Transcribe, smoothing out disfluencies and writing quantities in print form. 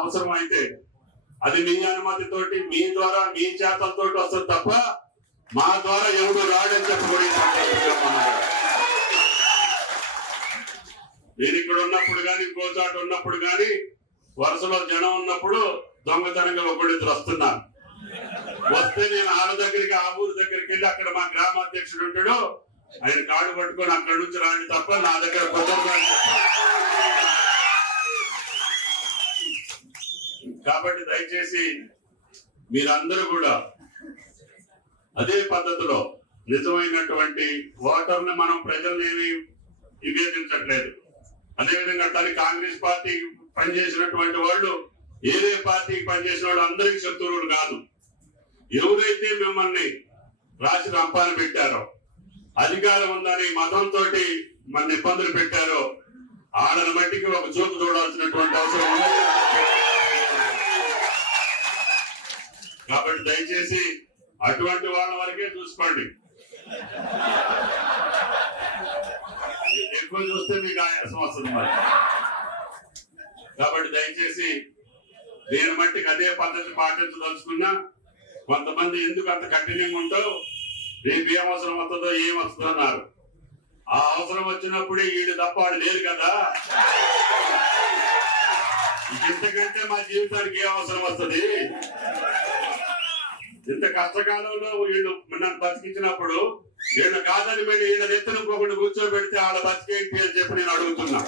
అవసరం అయితే అది మీ అనుమతితోటి మీ ద్వారా మీ చేతలతో వస్తుంది తప్ప మా ద్వారా ఎవడు రాడని చెప్పబడి నేను ఇక్కడ ఉన్నప్పుడు కానీ గోచాట ఉన్నప్పుడు కానీ వరుసలో జనం ఉన్నప్పుడు దొంగతనంగా ఒకళ్ళిద్దరు వస్తున్నారు. వస్తే నేను ఆడ దగ్గరికి ఆ ఊరు దగ్గరికి వెళ్ళి అక్కడ మా గ్రామాధ్యక్షుడు ఉంటాడు, ఆయన కాడు పట్టుకొని అక్కడి నుంచి రాండి తప్ప నా దగ్గర కుదరదు. కాబట్టి దయచేసి మీరందరూ కూడా అదే పద్ధతిలో నిజమైనటువంటి ఓటర్ని మనం ప్రజల్ని ఏమి విభేదించట్లేదు. అదేవిధంగా తను కాంగ్రెస్ పార్టీ పనిచేసినటువంటి వాళ్ళు ఏదే పార్టీకి పనిచేసిన వాళ్ళు అందరికీ శత్రువులు కాదు. ఎవరైతే మిమ్మల్ని రాసి రంపాన పెట్టారో, అధికారం ఉందని మతంతో మన ఇబ్బందులు పెట్టారో వాళ్ళని మట్టికి ఒక చూపు చూడాల్సినటువంటి అవసరం ఉంది. కాబట్టి దయచేసి అటువంటి వాళ్ళ వరకే చూసుకోండి. ఎక్కువ చూస్తే మీకు ఆయాసం వస్తుంది మరి. కాబట్టి దయచేసి నేను మట్టికి అదే పద్ధతి పాటించదలుచుకున్నా. కొంతమంది ఎందుకు అంత కఠినంగా ఉంటావు, రేపు ఏం అవసరం వస్తుందో ఏం వస్తుందో అన్నారు. ఆ అవసరం వచ్చినప్పుడే వీళ్ళు తప్ప వాడు లేరు కదా. ఇంతకంటే మా జీవితానికి ఏం అవసరం వస్తుంది? ఇంత కష్టకాలంలో వీళ్ళు నన్ను బతికించినప్పుడు వీళ్ళు కాదని మీరు వీళ్ళ ఎత్తున ఇంకొకటి కూర్చోబెడితే వాళ్ళ బతికేంటి అని చెప్పి నేను అడుగుతున్నా.